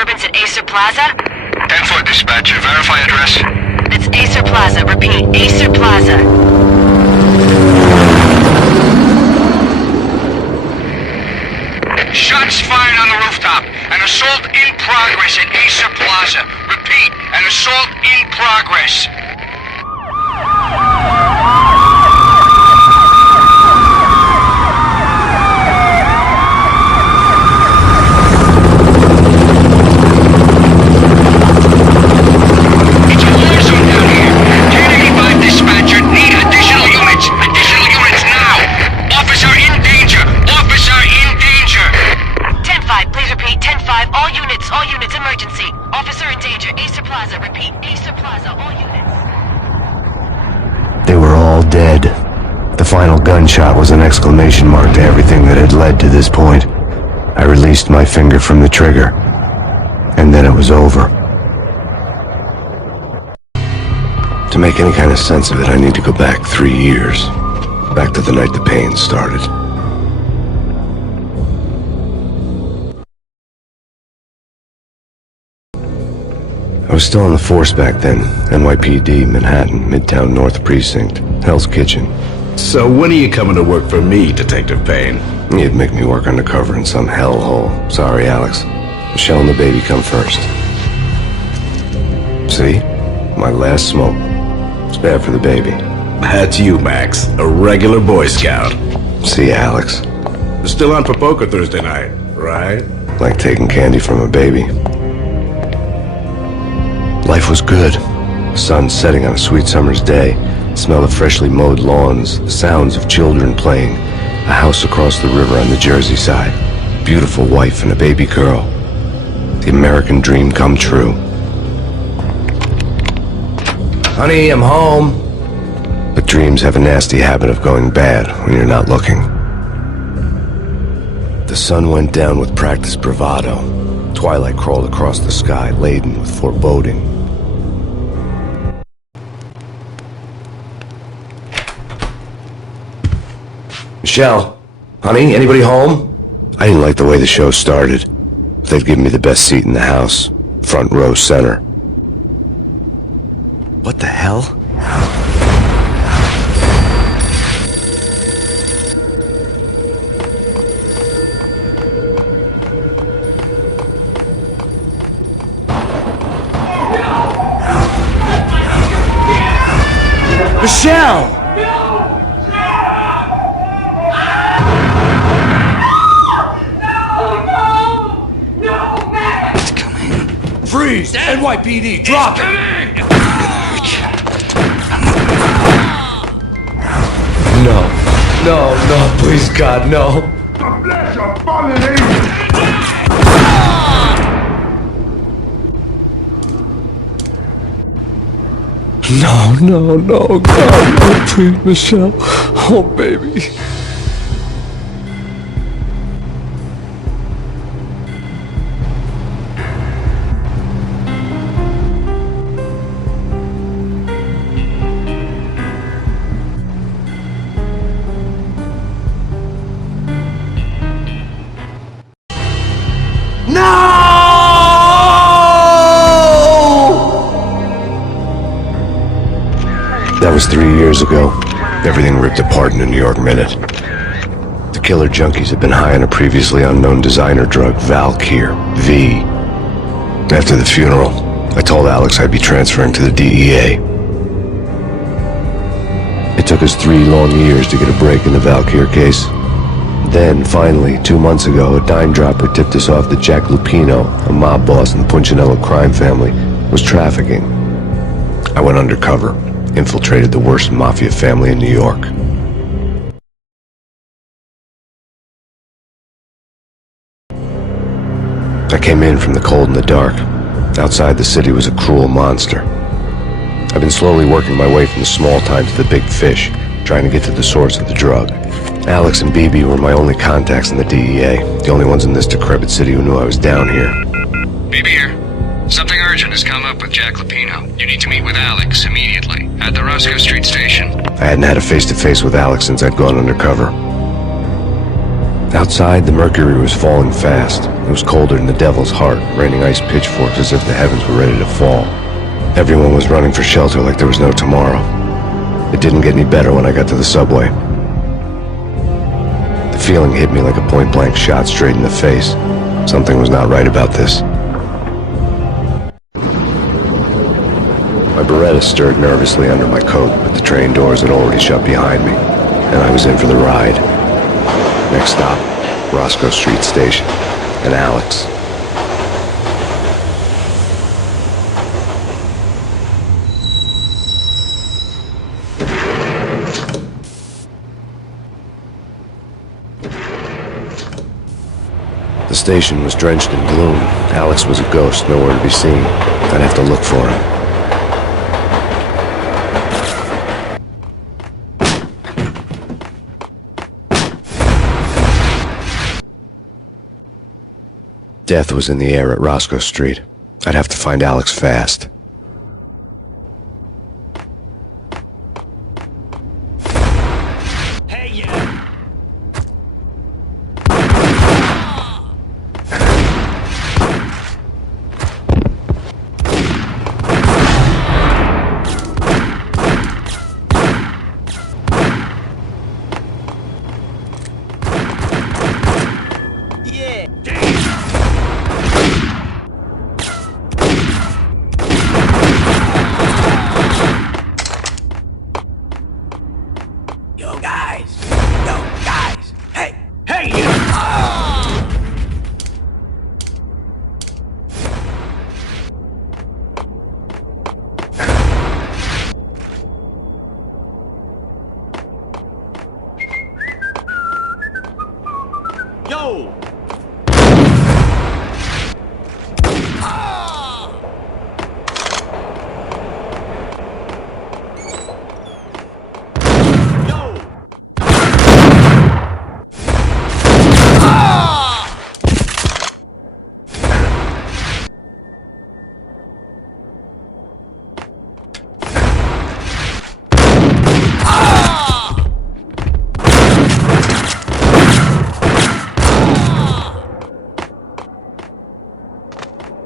disturbance at Acer Plaza? 10-4 dispatcher, verify address. It's Acer Plaza, repeat, Acer Plaza. Shots fired on the rooftop. An assault in progress at Acer Plaza. Repeat, an assault in progress. It's a war zone down here. 1085 dispatcher, need additional units. Additional units now. Officer in danger. Officer in danger. 10-5, please repeat, 10-5, all units, emergency. Officer in danger, Acer Plaza, repeat, Acer Plaza, all units. They were all dead. The final gunshot was an exclamation mark to everything that had led to this point. I released my finger from the trigger, and then it was over. To make any kind of sense of it, I need to go back 3 years. Back to the night the pain started. I was still on the force back then. NYPD, Manhattan, Midtown North Precinct, Hell's Kitchen. So when are you coming to work for me, Detective Payne? You'd make me work undercover in some hellhole. Sorry, Alex. Michelle and the baby come first. See? My last smoke. It's bad for the baby. That's you, Max. A regular Boy Scout. See, Alex. Still on for poker Thursday night, right? Like taking candy from a baby. Life was good. The sun setting on a sweet summer's day. The smell of freshly mowed lawns. The sounds of children playing. A house across the river on the Jersey side. Beautiful wife and a baby girl. The American dream come true. Honey, I'm home. But dreams have a nasty habit of going bad when you're not looking. The sun went down with practiced bravado. Twilight crawled across the sky, laden with foreboding. Michelle, honey, anybody home? I didn't like the way the show started. They'd given me the best seat in the house, front row center. What the hell? Michelle! Freeze! NYPD, drop it! No, please God, no. The flesh of fallen angels! No, God, no, please, Michelle. Oh, baby. That was 3 years ago. Everything ripped apart in a New York minute. The killer junkies had been high on a previously unknown designer drug, Valkyr, V. After the funeral, I told Alex I'd be transferring to the DEA. It took us 3 long years to get a break in the Valkyr case. Then, finally, 2 months ago, a dime dropper tipped us off that Jack Lupino, a mob boss in the Punchinello crime family, was trafficking. I went undercover. Infiltrated the worst mafia family in New York. I came in from the cold and the dark. Outside the city was a cruel monster. I've been slowly working my way from the small time to the big fish, trying to get to the source of the drug. Alex and BB were my only contacts in the DEA, the only ones in this decrepit city who knew I was down here. BB here. Something urgent has come up with Jack Lupino. You need to meet with Alex immediately at the Roscoe Street station. I hadn't had a face-to-face with Alex since I'd gone undercover. Outside, the mercury was falling fast, It was colder than the devil's heart, raining ice pitchforks as if the heavens were ready to fall. Everyone was running for shelter like there was no tomorrow. It didn't get any better when I got to the subway. The feeling hit me like a point-blank shot straight in the face. Something was not right about this. My Beretta stirred nervously under my coat, but the train doors had already shut behind me, and I was in for the ride. Next stop, Roscoe Street Station, and Alex. The station was drenched in gloom. Alex was a ghost, nowhere to be seen. I'd have to look for him. Death was in the air at Roscoe Street. I'd have to find Alex fast. Hey, you!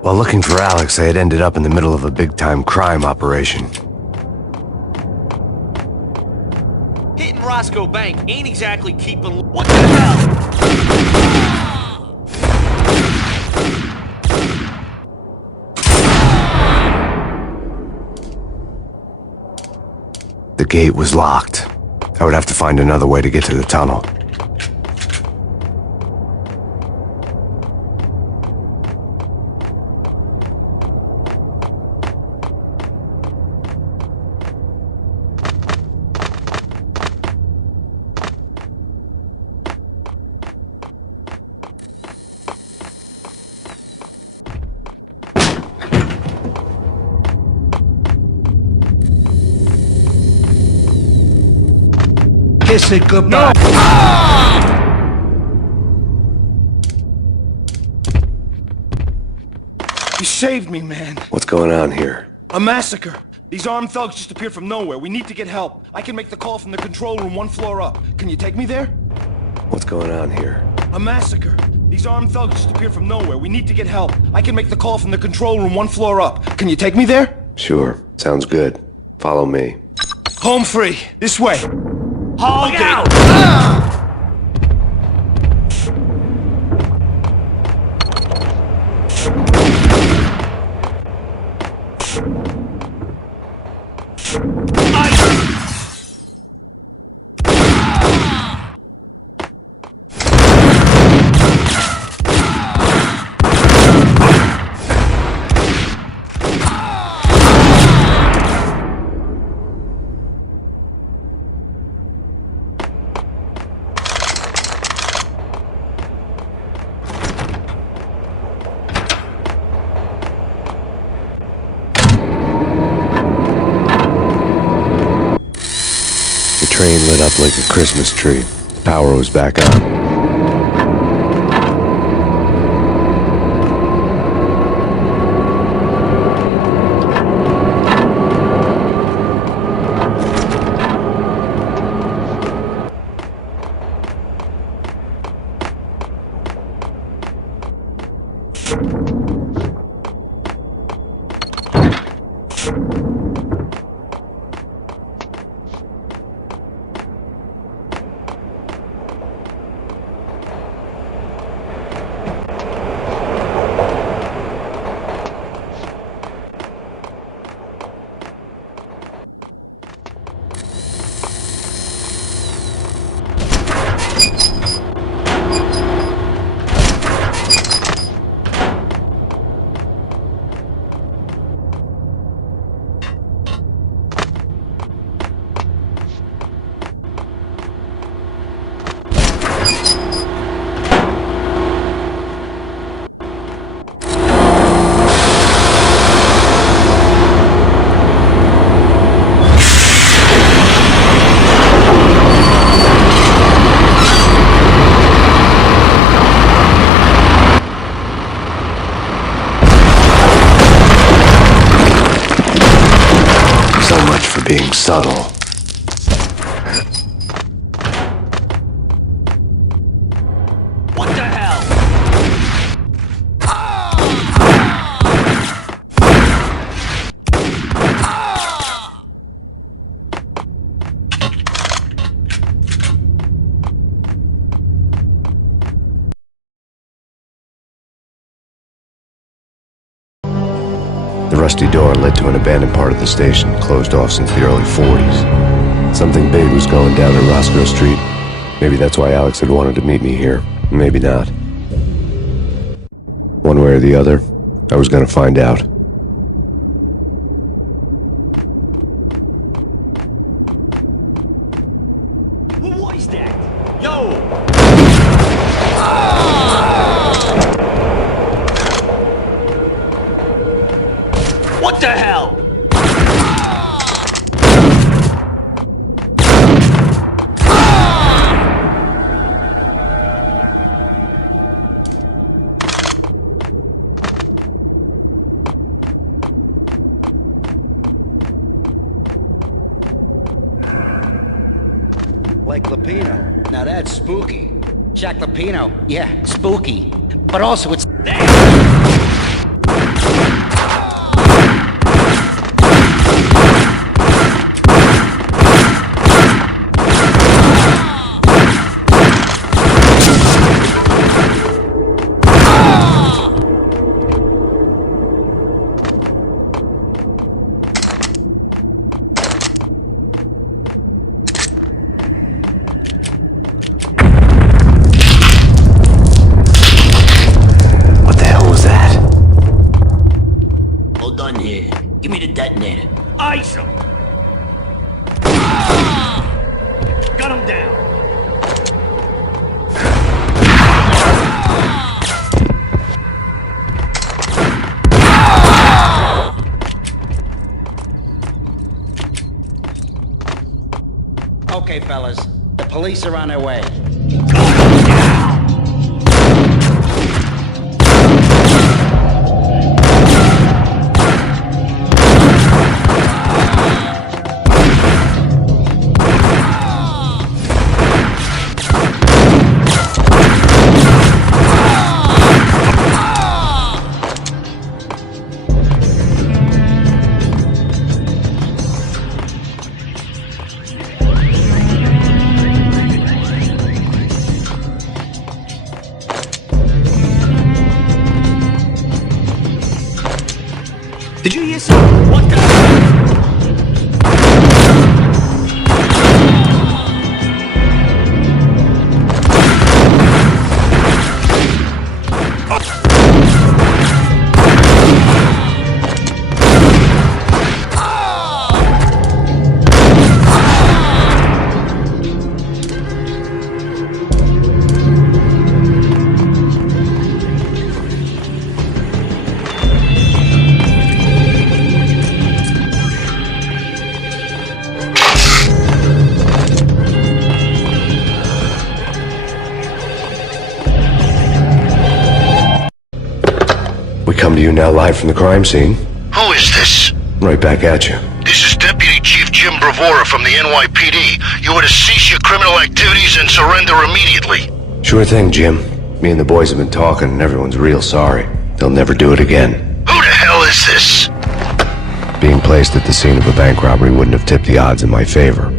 While looking for Alex, I had ended up in the middle of a big-time crime operation. Hitting Roscoe Bank ain't exactly keeping... What the hell? The gate was locked. I would have to find another way to get to the tunnel. Kiss it goodbye. You saved me, man. What's going on here? A massacre. These armed thugs just appeared from nowhere. We need to get help. I can make the call from the control room 1 floor up. Can you take me there? What's going on here? A massacre. These armed thugs just appeared from nowhere. We need to get help. I can make the call from the control room 1 floor up. Can you take me there? Sure. Sounds good. Follow me. Home free. This way. Hold out! The train lit up like a Christmas tree. Power was back on. Being subtle. What the hell? The rusty door led to an abandoned part of the station, closed off since the early 40s. Something big was going down at Roscoe Street. Maybe that's why Alex had wanted to meet me here. Maybe not. One way or the other, I was gonna find out. What was that? Yo! What the hell? Like Lapino. Now that's spooky. Jack Lapino. Yeah, spooky. But also it's... Give me the detonator. Ice him! Gun him down! Okay, fellas. The police are on their way. Did you hear something? What the hell? We come to you now live from the crime scene. Who is this? Right back at you. This is Deputy Chief Jim Bravura from the NYPD. You are to cease your criminal activities and surrender immediately. Sure thing, Jim. Me and the boys have been talking and everyone's real sorry. they'll never do it again. Who the hell is this? Being placed at the scene of a bank robbery wouldn't have tipped the odds in my favor.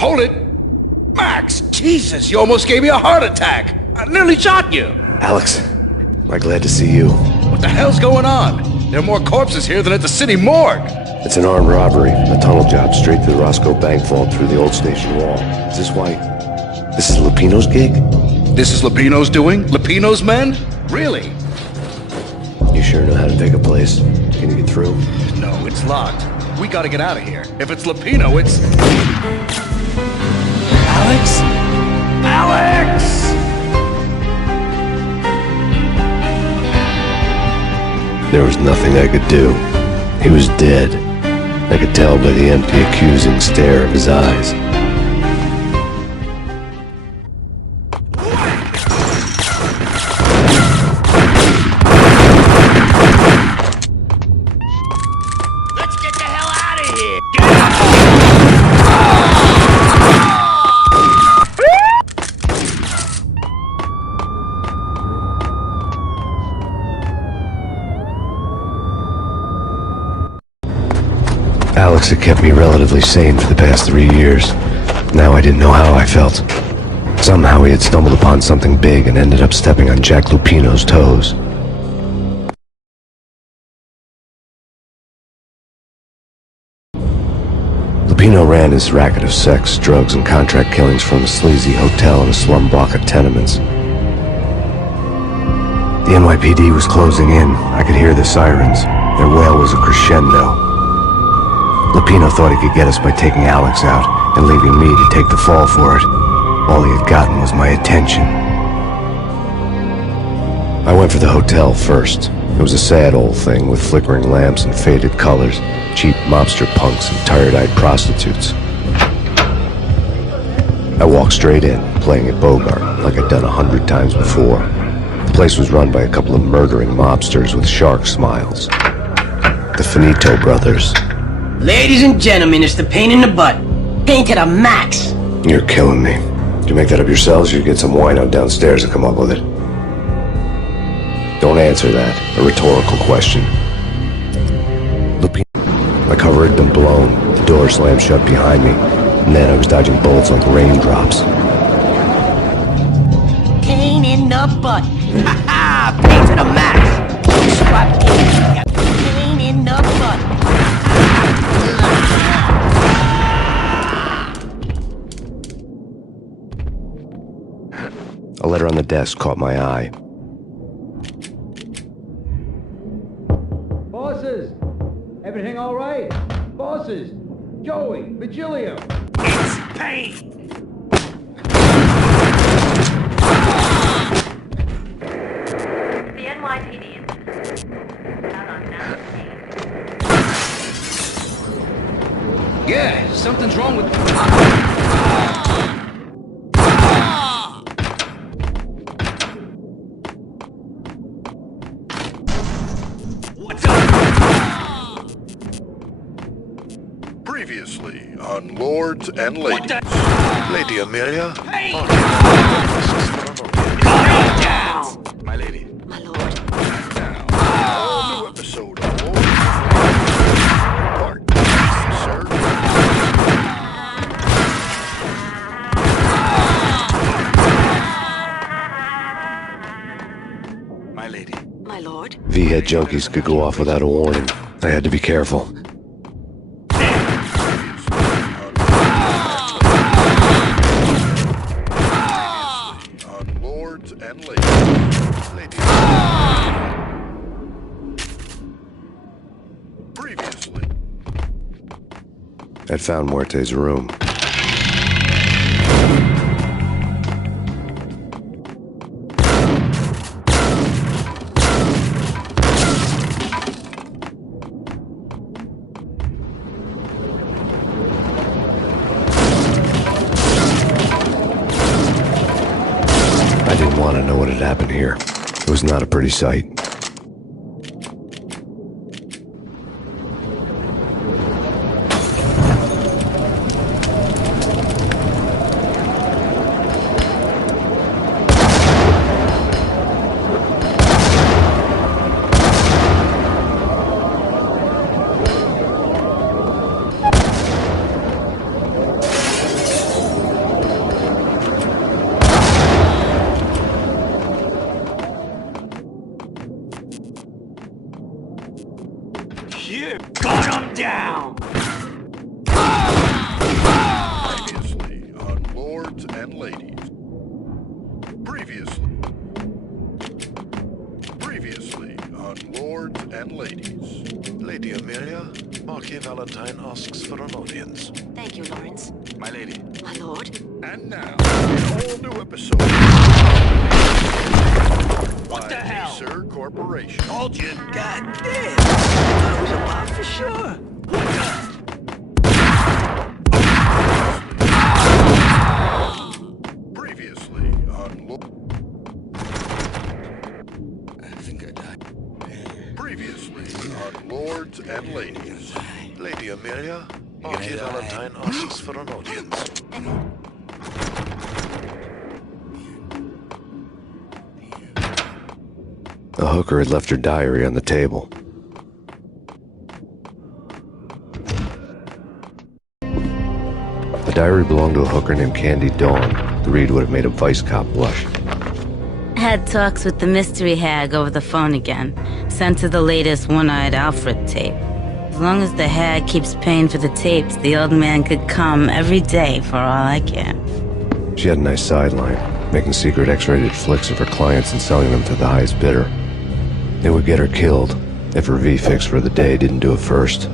Hold it! Max! Jesus, you almost gave me a heart attack! I nearly shot you! Alex, am I glad to see you. What the hell's going on? There are more corpses here than at the city morgue! It's an armed robbery, a tunnel job straight to the Roscoe Bank vault through the old station wall. Is this why... This is Lupino's gig? This is Lupino's doing? Lupino's men? Really? You sure know how to take a place? Can you get through? No, it's locked. We gotta get out of here. If it's Lupino, it's... Alex? Alex! There was nothing I could do. He was dead. I could tell by the empty, accusing stare of his eyes. Let's get the hell out of here! Alex had kept me relatively sane for the past 3 years. Now I didn't know how I felt. Somehow he had stumbled upon something big and ended up stepping on Jack Lupino's toes. Lupino ran his racket of sex, drugs, and contract killings from a sleazy hotel in a slum block of tenements. The NYPD was closing in. I could hear the sirens. Their wail was a crescendo. Lupino thought he could get us by taking Alex out and leaving me to take the fall for it. All he had gotten was my attention. I went for the hotel first. It was a sad old thing with flickering lamps and faded colors, cheap mobster punks and tired-eyed prostitutes. I walked straight in, playing at Bogart, like I'd done 100 times before. The place was run by a couple of murdering mobsters with shark smiles. The Finito brothers. Ladies and gentlemen, it's the pain in the butt. Pain to the max. You're killing me. Did you make that up yourselves, or you get some wino downstairs to come up with it? Don't answer that. A rhetorical question. Lupino. My cover had been blown. The door slammed shut behind me. And then I was dodging bullets like raindrops. Pain in the butt. Ha ha! Pain to the max. Swap pain in the butt. A letter on the desk caught my eye. Bosses! Everything all right? Bosses! Joey! Vigilio! It's Payne! The NYPD is out on now. Yeah, something's wrong with... What's up? Previously on Lords and Ladies. Lady Amelia? Hey! My lady. My lord. Now, all new episode of Lords and Ladies. My lady. My lord? V-head junkies could go off without a warning. I had to be careful. On lords and ladies. Previously. I'd found Muerte's room. I didn't want to know what had happened here. It was not a pretty sight. Previously on lords and ladies. Previously on lords and ladies. Lady Amelia, Marquis Valentine asks for an audience. Thank you, Lawrence. My lady. My lord? And now, a whole new episode. What the hell? Sir Corporation. Hold you. God damn! I was a bomb for sure. Previously on I think I died. Previously on lords and ladies. Lady Amelia, Marquis Valentine asks for an audience. The hooker had left her diary on the table. The diary belonged to a hooker named Candy Dawn. The read would have made a vice cop blush. Had talks with the mystery hag over the phone again. Sent her the latest One-Eyed Alfred tape. As long as the hag keeps paying for the tapes, the old man could come every day for all I care. She had a nice sideline, making secret X-rated flicks of her clients and selling them to the highest bidder. It would get her killed if her V-fix for the day didn't do it first.